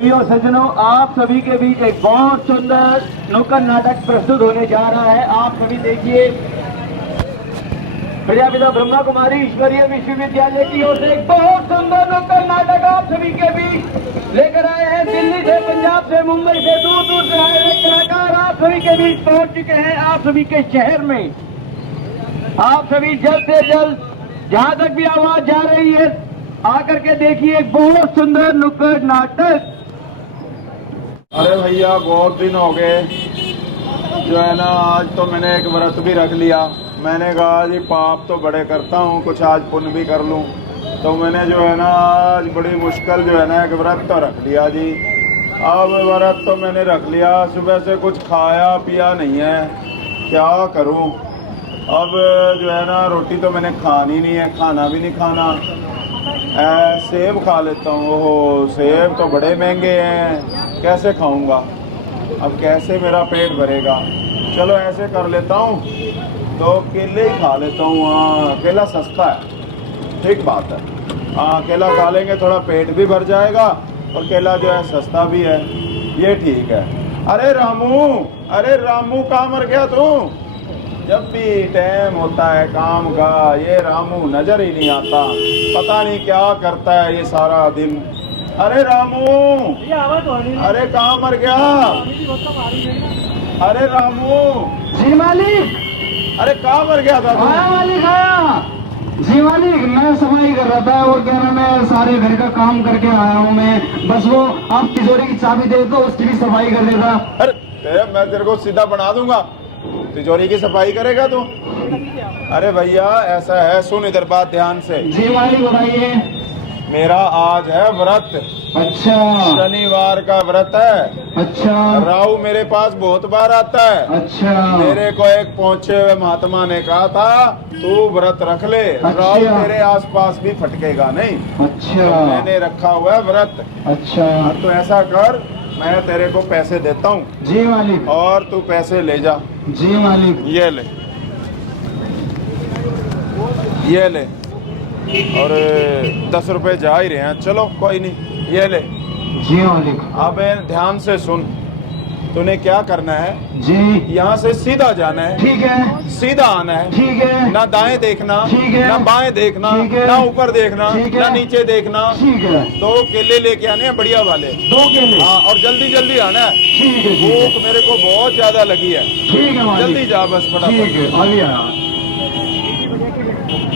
प्रिय सज्जनों, आप सभी के बीच एक बहुत सुंदर नुक्कड़ नाटक प्रस्तुत होने जा रहा है। आप सभी देखिए, प्रजापिता ब्रह्मा कुमारी ईश्वरीय विश्वविद्यालय की ओर से एक बहुत सुंदर नुक्कड़ नाटक आप सभी के बीच लेकर आए हैं। दिल्ली से, पंजाब से, मुंबई से, दूर दूर से आए हुए कलाकार आप सभी के बीच पहुंच चुके हैं। आप सभी के शहर में आप सभी जल्द से जल्द जहां तक भी आवाज जा रही है आकर के देखिए एक बहुत सुंदर नुक्कड़ नाटक। अरे भैया बहुत दिन हो गए जो है ना, आज तो मैंने एक व्रत भी रख लिया। मैंने कहा जी पाप तो बड़े करता हूँ, कुछ आज पुण्य भी कर लूँ। तो मैंने जो है ना आज बड़ी मुश्किल जो है ना एक व्रत तो रख लिया जी। अब व्रत तो मैंने रख लिया, सुबह से कुछ खाया पिया नहीं है, क्या करूँ। अब जो है ना रोटी तो मैंने खानी नहीं है, खाना भी नहीं खाना। सेब खा लेता हूँ। ओहो, सेब तो बड़े महंगे हैं, कैसे खाऊंगा। अब कैसे मेरा पेट भरेगा। चलो ऐसे कर लेता हूँ, तो केले ही खा लेता हूँ। हाँ, केला सस्ता है, ठीक बात है। हाँ, केला खा लेंगे, थोड़ा पेट भी भर जाएगा और केला जो है सस्ता भी है, ये ठीक है। अरे रामू कहाँ मर गया तू? जब भी टाइम होता है काम का ये रामू नजर ही नहीं आता, पता नहीं क्या करता है ये सारा दिन। अरे रामू, अरे कहाँ मर गया? अरे रामू जी मालिक। अरे कहाँ मर गया था तू? आया मालिक, आया। जी मालिक, मैं सफाई कर रहा था और क्या नाम है, सारे घर का काम करके आया हूँ मैं। बस वो आप तिजोरी की चाबी दे दो, उसकी भी सफाई कर देता। अरे मैं तेरे को सीधा बना दूंगा, तिजोरी की सफाई करेगा तू? अरे भैया ऐसा है, सुन इधर बात ध्यान से। जी मालिक बताइए। मेरा आज है व्रत। अच्छा। शनिवार का व्रत है। अच्छा। राहु मेरे पास बहुत बार आता है। अच्छा। मेरे को एक पहुंचे हुए महात्मा ने कहा था तू व्रत रख ले, राहु तेरे आसपास भी फटकेगा नहीं। अच्छा। तो मैंने रखा हुआ है व्रत। अच्छा। तो ऐसा कर, मैं तेरे को पैसे देता हूँ। जी मालिक। और तू पैसे ले जा। जी मालिक। ये ले, ये ले। और 10 रुपए जा ही रहे हैं, चलो कोई नहीं, ये ले। जी मालिक। अब ध्यान से सुन, तूने क्या करना है? जी। यहाँ से सीधा जाना है। ठीक है। सीधा आना है। ठीक है। ना दाएं देखना, ठीक है। ना बाएं देखना, ठीक है। ना ऊपर देखना, ठीक है। ना नीचे देखना। ठीक है। 2 केले लेके आने हैं बढ़िया वाले। 2 केले। हाँ, और जल्दी जल्दी आना है। ठीक है। भूख मेरे को बहुत ज्यादा लगी है। ठीक है मालिक। जल्दी जा बस फटाफट। ठीक है, आ गया।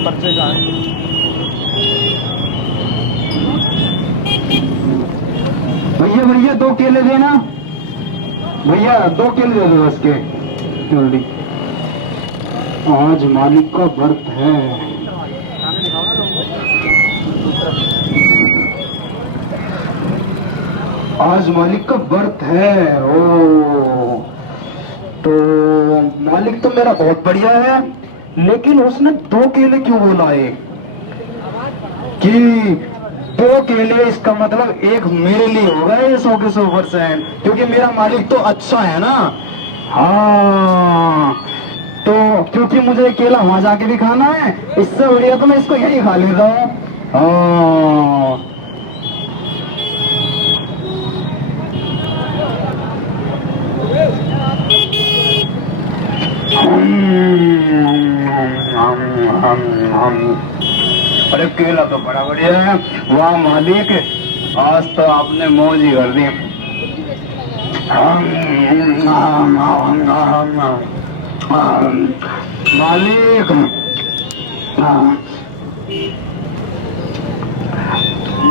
पर्चे कहाँ हैं? भैया भैया 2 केले देना भैया, 2 केले दे दो उसके जल्दी। आज मालिक का व्रत है। आज मालिक का व्रत है। ओ, तो मालिक तो मेरा बहुत बढ़िया है, लेकिन उसने 2 केले क्यों बोलाए? कि 2 केले, इसका मतलब एक मेरे लिए होगा ये 100 के 100%, क्योंकि मेरा मालिक तो अच्छा है ना। हाँ, तो क्योंकि मुझे केला वहां जाके भी खाना है, इससे बढ़िया तो मैं इसको यही खा लेता हूँ। हाँ। अरे केला तो बड़ा बढ़िया है। वाह मालिक, आज तो आपने मौज ही कर दी। मालिक,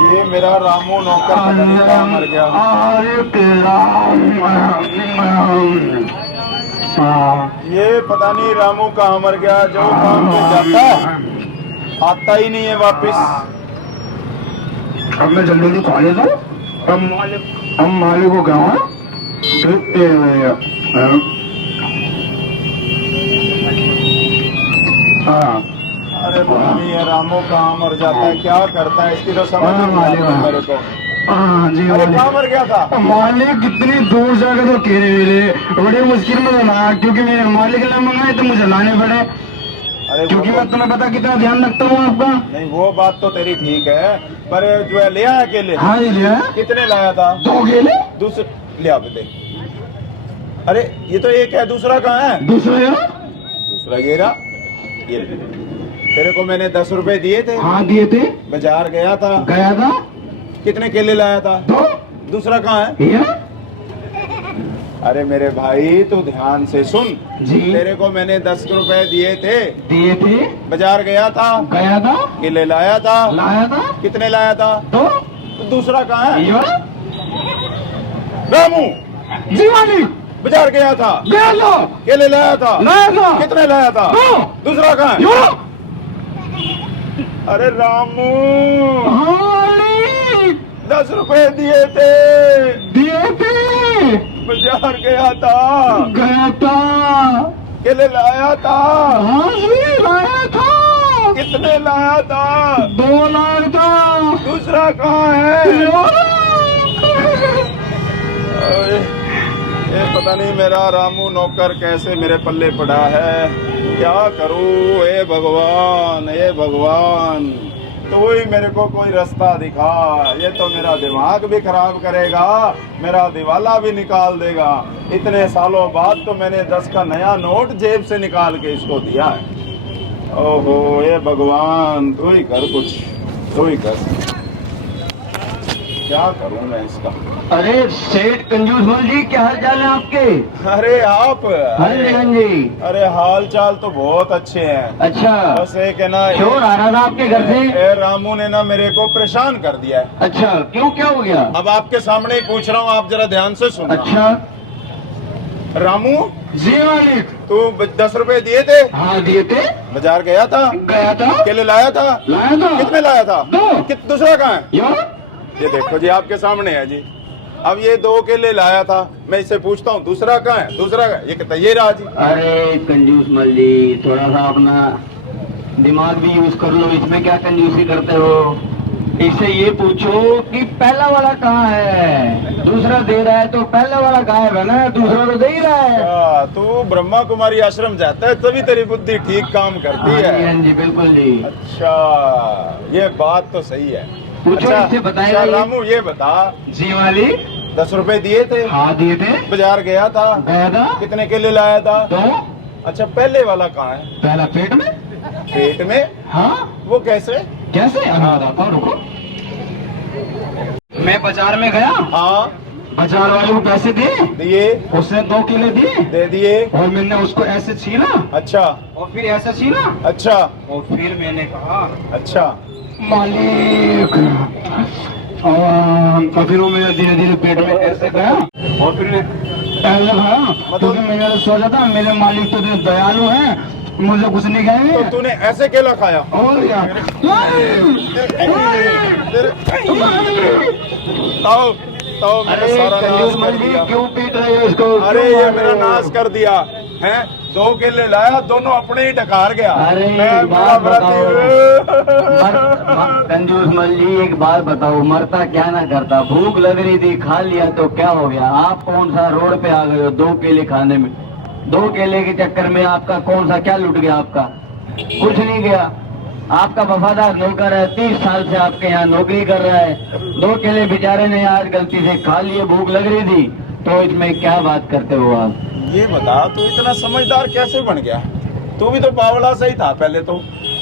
ये मेरा रामू नौकर पता नहीं कहाँ मर गया। अरे केला, ये पता नहीं रामू कहाँ मर गया, जो काम पे जाता है आता ही नहीं है वापिस। अब मैं जल्दी जल्दी खा लेता हूँ। अब मालिक को क्या हुआ? अरे पता नहीं है रामू कहाँ मर जाता है, क्या करता है, इसकी तो समझ नहीं आती मेरे को। जी। अरे कहाँ मर गया था? मालिक कितनी दूर जाके तो केले मिले, बड़ी मुश्किल में बना, क्योंकि मेरे मालिक ने मंगाए तो मुझे लाने पड़े। अरे वो क्योंकि मैं तुम्हें पता कितना ध्यान रखता हूँ आपका। नहीं, वो बात तो तेरी ठीक है, पर जो है ले आया केले? हाँ जी लिया। कितने लाया था? 2 केले। दूसरे लिया दे। अरे ये तो एक है, दूसरा कहाँ है? दूसरा यार। दूसरा ये रहा, ये ले। तेरे को मैंने 10 रुपए दिए थे। हाँ दिए थे। बाजार गया था। गया था। कितने केले लाया था? 2। दूसरा कहाँ है? ये। अरे मेरे भाई तू ध्यान से सुन जी। तेरे को मैंने 10 रुपए दिए थे। दिए थे। बाजार गया था। गया था। केले लाया था। लाया था। कितने लाया था? 2। तो दूसरा कहाँ है? ये वाला। रामू जी वाली। बाजार गया था। गया था। केले लाया था। लाया था। कितने लाया था? 2। दूसरा कहाँ है? ये वाला। अरे रामू हाँ 10 रुपए दिए थे। दिए थे। बाजार गया था। गया था। केले लाया था। हाँ जी लाया था। कितने लाया था? 2 लाया था। दूसरा कहाँ है? ये वाला। अरे, ये पता नहीं मेरा रामू नौकर कैसे मेरे पल्ले पड़ा है, क्या करूं? ए भगवान, ए भगवान, तो ही मेरे को कोई रास्ता दिखा। ये तो मेरा दिमाग भी खराब करेगा, मेरा दिवाला भी निकाल देगा। इतने सालों बाद तो मैंने 10 का नया नोट जेब से निकाल के इसको दिया है। ओहो ये भगवान, तू ही कर कुछ, तू ही कर। क्या करूं मैं इसका? अरे सेठ कंजूस मल जी, क्या हाल चाल है आपके? अरे आप? हाँ जी हाँ जी। अरे हाल चाल तो बहुत अच्छे हैं। अच्छा। बस एक है ना, शोर आ रहा था आपके घर से। रामू ने ना मेरे को परेशान कर दिया है। अच्छा क्यों, क्या हो गया? अब आपके सामने ही पूछ रहा हूँ, आप जरा ध्यान से सुनना। अच्छा। रामू जी मालिक। तू 10 रुपए दिए थे? हाँ दिए थे। बाजार गया था। गया था। केले लाया था। लाया था। कितने लाया था? 2। दूसरा कहाँ है? यार। ये देखो जी, आपके सामने है जी। अब ये 2 केले लाया था, मैं इससे पूछता हूँ दूसरा कहाँ है? दूसरा कहाँ है? ये कहता ये रहा जी। अरे कंजूस मल जी, थोड़ा सा अपना दिमाग भी यूज कर लो, इसमें क्या कंजूसी करते हो? इससे ये पूछो कि पहला वाला कहाँ है? दूसरा दे रहा है तो पहला वाला गायब है ना, दूसरा तो दे ही रहा है। तू ब्रह्मा कुमारी आश्रम जाता है तभी तेरी बुद्धि ठीक काम करती है। हाँ जी बिल्कुल जी। अच्छा, ये बात तो सही है। पूछो, अच्छा, इससे बताएगा अच्छा, ये। रामू ये बता, जी वाली। 10 रुपए दिए थे। हाँ दिए थे। बाजार गया था। गया था। कितने केले लाया था? 2। अच्छा, पहले वाला कहाँ है? पहला पेट में। पेट में? हाँ। वो कैसे? कैसे? अभी बताता हूँ, रुको। मैं बाजार में गया। हाँ बाजार वाले को पैसे दिए। दिए। उसने 2 किलो दिए। दे दिए। और मैंने उसको ऐसे छीना। अच्छा और फिर ऐसे छीना। अच्छा और फिर मैंने कहा अच्छा मालिक। और फिर वो मेरे धीरे धीरे पेट में ऐसे गया। और फिर ऐसे खाया, क्योंकि मैंने सोचा था मेरे मालिक तो इतने दयालु हैं, मुझे कुछ नहीं तो कहेंगे। तूने ऐसे केला खाया? और क्या? ताओ ताओ मेरा अरे सारा कंजूस नाश कर मल जी, दिया। क्यों पीट रहे हो इसको? अरे क्यों ये मार मेरा रहे हो? नाश कर दिया है। 2 केले लाया, दोनों अपने ही डकार गया। अरे मैं एक बड़ा बात बताओ। व्रती। कंजूस मल जी एक बात बताओ, मरता क्या ना करता? भूख लग रही थी, खा लिया तो क्या हो गया? आप कौन सा रोड पे आ गए हो 2 केले खाने में? 2 केले के चक्कर में आपका कौन सा क्या लुट गया? आपका कुछ नहीं गया। आपका वफादार नौकर है, 30 साल से आपके यहाँ नौकरी कर रहा है। 2 केले बेचारे ने आज गलती से खा लिए, भूख लग रही थी, तो इसमें क्या बात करते हो आप? ये बता, तू इतना समझदार कैसे बन गया? तू भी तो बावला से ही था पहले तो।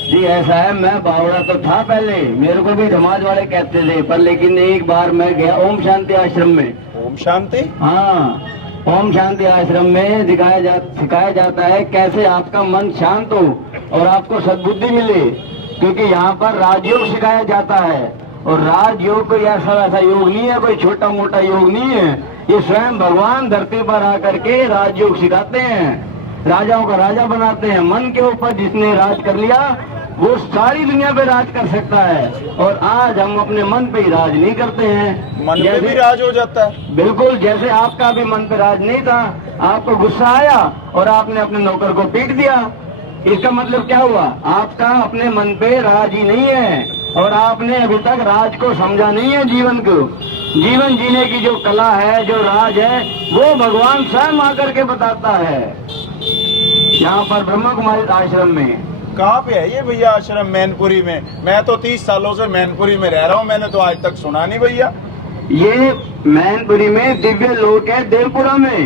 जी ऐसा है, मैं बावड़ा तो था पहले, मेरे को भी समाज वाले कहते थे, पर लेकिन एक बार मैं गया ओम शांति आश्रम में। ओम शांति? हाँ, ओम शांति आश्रम में सिखाया जाता है कैसे आपका मन शांत हो और आपको सद्बुद्धि मिले, क्योंकि यहाँ पर राजयोग सिखाया जाता है। और राजयोग कोई ऐसा वैसा योग नहीं है, कोई छोटा मोटा योग नहीं है। ये स्वयं भगवान धरती पर आकर के राजयोग सिखाते हैं, राजाओं का राजा बनाते हैं। मन के ऊपर जिसने राज कर लिया वो सारी दुनिया पे राज कर सकता है। और आज हम अपने मन पे ही राज नहीं करते हैं। मन पे भी राज हो जाता है? बिल्कुल, जैसे आपका भी मन पे राज नहीं था, आपको गुस्सा आया और आपने अपने नौकर को पीट दिया। इसका मतलब क्या हुआ? आपका अपने मन पे राज ही नहीं है और आपने अभी तक राज को समझा नहीं है। जीवन को, जीवन जीने की जो कला है, जो राज है, वो भगवान स्वयं आकर के बताता है यहाँ पर ब्रह्मा कुमारी आश्रम में। कहाँ पे है ये भैया आश्रम? मैनपुरी में। मैं तो 30 सालों से मैनपुरी में रह रहा हूँ, मैंने तो आज तक सुना नहीं भैया। ये मैनपुरी में दिव्य लोक है, देवपुरा में,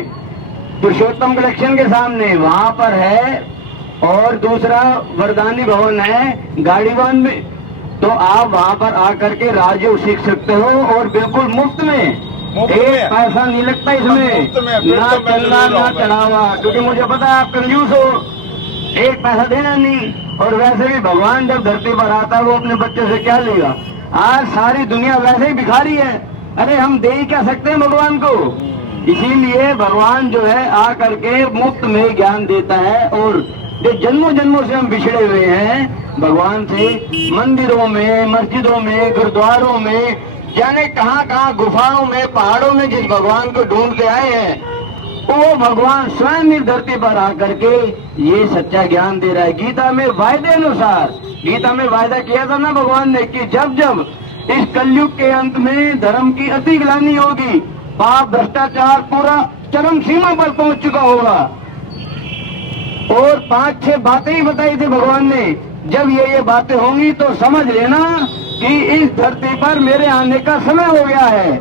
पुरुषोत्तम कलेक्शन के सामने, वहाँ पर है। और दूसरा वरदानी भवन है गाड़ीवान में। तो आप वहाँ पर आकर के राजयोग सीख सकते हो, और बिल्कुल मुफ्त में, एक पैसा नहीं लगता इसमें, ना चंदा ना चढ़ावा, क्योंकि मुझे पता है आप कंजूस हो, एक पैसा देना नहीं। और वैसे भी भगवान जब धरती पर आता है वो अपने बच्चे से क्या लेगा? आज सारी दुनिया वैसे ही भिखारी है, अरे हम दे ही क्या सकते हैं भगवान को? इसीलिए भगवान जो है आकर के मुफ्त में ज्ञान देता है। और जो जन्मों जन्मों से हम बिछड़े हुए हैं भगवान से, मंदिरों में, मस्जिदों में, गुरुद्वारों में, जाने कहाँ कहाँ गुफाओं में, पहाड़ों में जिस भगवान को ढूंढते आए हैं, वो भगवान स्वयं इस धरती पर आकर के ये सच्चा ज्ञान दे रहा है। गीता में वायदे अनुसार, गीता में वायदा किया था ना भगवान ने कि जब जब इस कलयुग के अंत में धर्म की अति ग्लानि होगी, पाप भ्रष्टाचार पूरा चरम सीमा पर पहुंच चुका होगा, और 5-6 बातें ही बताई थी भगवान ने, जब ये बातें होंगी तो समझ लेना कि इस धरती पर मेरे आने का समय हो गया है।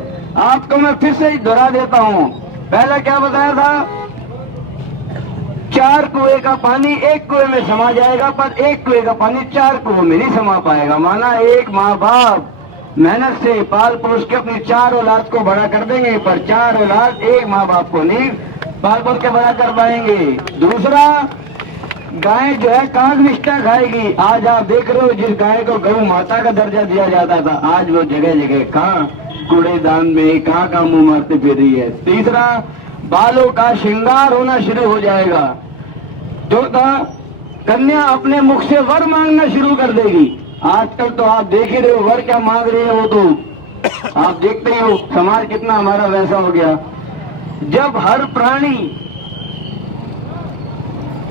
आपको मैं फिर से दोहरा देता हूँ। पहला क्या बताया था? 4 कुएं का पानी एक कुएं में समा जाएगा, पर एक कुएं का पानी 4 कुएं में नहीं समा पाएगा। माना एक माँ बाप मेहनत से पाल पोस के अपनी 4 औलाद को बड़ा कर देंगे, पर 4 औलाद एक माँ बाप को नहीं पाल पोस के बड़ा कर पाएंगे। दूसरा, गाय जो है काग निष्ठा खाएगी। आज आप देख रहे हो जिस गाय को गौ माता का दर्जा दिया जाता था, आज वो जगह जगह कहाँ कूड़ेदान में, कहाँ कहाँ मुंह मारते फिर रही है। तीसरा, बालों का श्रृंगार होना शुरू हो जाएगा। चौथा, कन्या अपने मुख से वर मांगना शुरू कर देगी। आजकल तो आप देख ही रहे हो वर क्या मांग रहे हो, वो तो आप देखते ही हो समाज कितना हमारा वैसा हो गया। जब हर प्राणी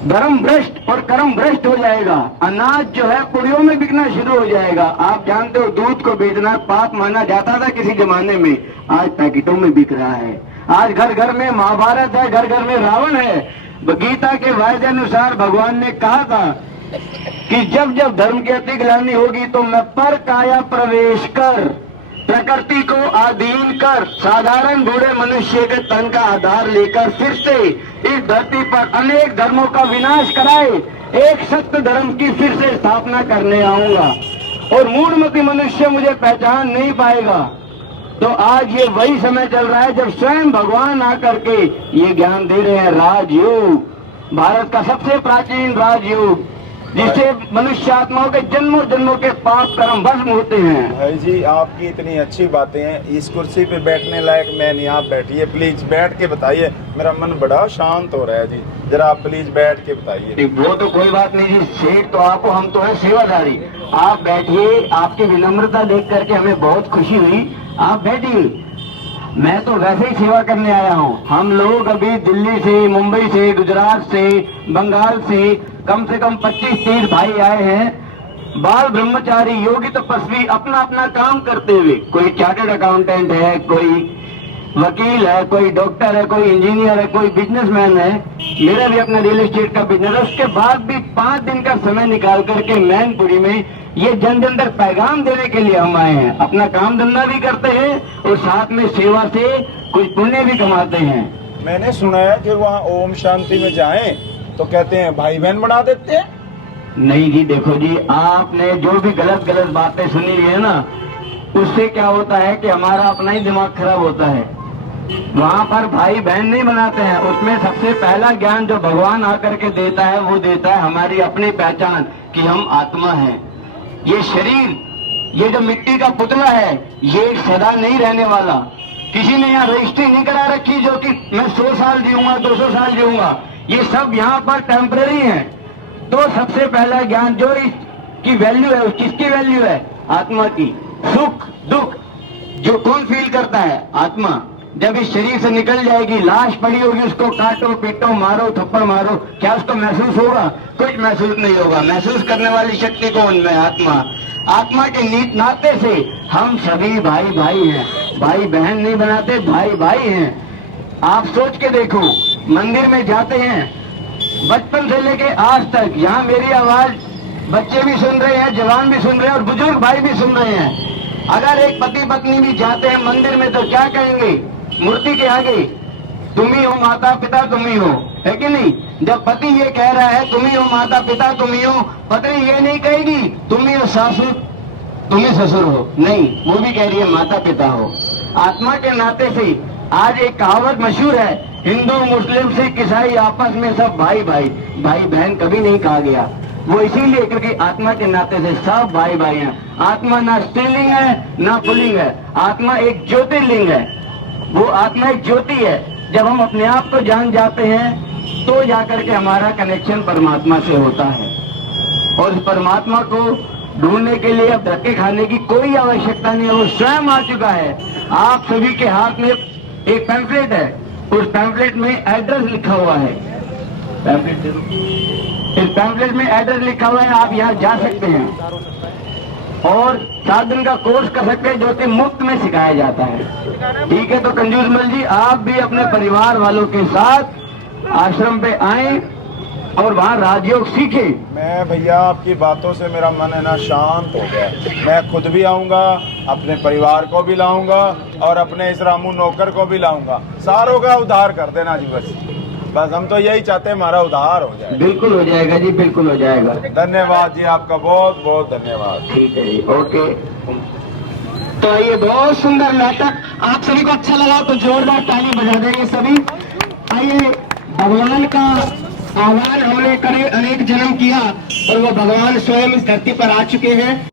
धर्म भ्रष्ट और कर्म भ्रष्ट हो जाएगा, अनाज जो है पुड़ियों में बिकना शुरू हो जाएगा। आप जानते हो दूध को बेचना पाप माना जाता था किसी जमाने में, आज पैकेटों में बिक रहा है। आज घर घर में महाभारत है, घर घर में रावण है। गीता के वायदे अनुसार भगवान ने कहा था कि जब जब धर्म की अति ग्लानि होगी तो मैं पर काया प्रवेश कर, प्रकृति को अधीन कर, साधारण बूढ़े मनुष्य के तन का आधार लेकर फिर से इस धरती पर अनेक धर्मों का विनाश कराए, एक सत्य धर्म की फिर से स्थापना करने आऊंगा, और मूढ़मती मनुष्य मुझे पहचान नहीं पाएगा। तो आज ये वही समय चल रहा है जब स्वयं भगवान आकर के ये ज्ञान दे रहे हैं। राजयोग, भारत का सबसे प्राचीन राजयोग, जिससे मनुष्य आत्माओं के जन्मों जन्मों के पाप कर्म भस्म होते हैं। भाई जी, आपकी इतनी अच्छी बातें हैं, इस कुर्सी पे बैठने लायक मैं नहीं, आप बैठिए प्लीज, बैठ के बताइए, मेरा मन बड़ा शांत हो रहा है जी, जरा आप प्लीज बैठ के बताइए। वो तो कोई बात नहीं जी, सेठ तो आपको, हम तो है सेवादारी। आप बैठिए, आपकी विनम्रता देख करके हमें बहुत खुशी हुई, आप बैठिए। मैं तो वैसे ही सेवा करने आया हूँ। हम लोग अभी दिल्ली से, मुंबई से, गुजरात से, बंगाल से कम 25-30 भाई आए हैं, बाल ब्रह्मचारी, योगी तपस्वी, अपना अपना काम करते हुए। कोई चार्टर्ड अकाउंटेंट है, कोई वकील है, कोई डॉक्टर है, कोई इंजीनियर है, कोई बिजनेसमैन है। मेरा भी अपना रियल एस्टेट का बिजनेस है। उसके बाद भी 5 दिन का समय निकाल करके मैनपुरी में ये जन जन तक पैगाम देने के लिए हम आए हैं। अपना काम धंधा भी करते हैं और साथ में सेवा से कुछ पुण्य भी कमाते हैं। मैंने सुना है कि वहाँ ओम शांति में जाएं तो कहते हैं भाई बहन बना देते हैं। नहीं जी, देखो जी, आपने जो भी गलत गलत बातें सुनी है ना, उससे क्या होता है कि हमारा अपना ही दिमाग खराब होता है। वहाँ पर भाई बहन नहीं बनाते हैं। उसमें सबसे पहला ज्ञान जो भगवान आकर के देता है वो देता है हमारी अपनी पहचान कि हम आत्मा हैं। ये शरीर, ये जो मिट्टी का पुतला है, ये सदा नहीं रहने वाला। किसी ने यहाँ रजिस्ट्री नहीं करा रखी जो कि मैं 100 साल जीऊंगा, 200 साल जीऊंगा। ये सब यहाँ पर टेम्पररी है। तो सबसे पहला ज्ञान जो इसकी वैल्यू है, किसकी वैल्यू है? आत्मा की। सुख दुख जो कौन फील करता है? आत्मा। जब इस शरीर से निकल जाएगी, लाश पड़ी होगी, उसको काटो पीटो मारो थप्पड़ मारो, क्या उसको महसूस होगा? कुछ महसूस नहीं होगा। महसूस करने वाली शक्ति कौन में? आत्मा। आत्मा के नाते से हम सभी भाई भाई हैं। भाई बहन नहीं बनाते, भाई भाई हैं। आप सोच के देखो, मंदिर में जाते हैं बचपन से लेके आज तक, यहाँ मेरी आवाज बच्चे भी सुन रहे हैं, जवान भी सुन रहे हैं और बुजुर्ग भाई भी सुन रहे हैं। अगर एक पति पत्नी भी जाते हैं मंदिर में तो क्या कहेंगे मूर्ति के आगे? तुम ही हो माता पिता, तुम ही हो, है कि नहीं? जब पति ये कह रहा है तुम ही हो माता पिता, तुम ही हो, पत्नी ये नहीं कहेगी तुम ही हो सासू, तुम ही ससुर हो, नहीं, वो भी कह रही है माता पिता हो। आत्मा के नाते से आज एक कहावत मशहूर है, हिंदू मुस्लिम सिख ईसाई आपस में सब भाई भाई, भाई बहन कभी नहीं कहा गया। वो इसीलिए क्योंकि आत्मा के नाते से सब भाई भाई हैं। आत्मा ना स्त्रीलिंग है ना पुल्लिंग है, आत्मा एक ज्योतिर्लिंग है। वो आत्मा एक ज्योति है। जब हम अपने आप को जान जाते हैं तो जाकर के हमारा कनेक्शन परमात्मा से होता है। और इस परमात्मा को ढूंढने के लिए अब धक्के खाने की कोई आवश्यकता नहीं है, वो स्वयं आ चुका है। आप सभी के हाथ में एक पैम्फलेट है, उस पैम्फलेट में एड्रेस लिखा हुआ है। पैम्फलेट दे दो। इस पैम्फलेट में एड्रेस लिखा हुआ है, आप यहाँ जा सकते हैं और 7 दिन का कोर्स कर सकते हैं जो कि मुफ्त में सिखाया जाता है। ठीक है, तो कंजूस मल जी आप भी अपने परिवार वालों के साथ आश्रम पे आए और वहाँ राजयोग सीखे। मैं भैया आपकी बातों से मेरा मन है ना शांत हो गया। मैं खुद भी आऊँगा, अपने परिवार को भी लाऊंगा और अपने इस रामू नौकर को भी लाऊंगा। सारों का उद्धार कर देना जी, बस हम तो यही चाहते हैं हमारा उद्धार हो जाए। बिल्कुल हो जाएगा जी, बिल्कुल हो जाएगा। धन्यवाद जी, आपका बहुत बहुत धन्यवाद। ठीक है जी, ओके। तो ये बहुत सुंदर नाटक आप सभी को अच्छा लगा तो जोरदार ताली बजा देंगे सभी। आइए, भगवान का आह्वान हमने करे अनेक जन्म किया और वो भगवान स्वयं इस धरती पर आ चुके हैं।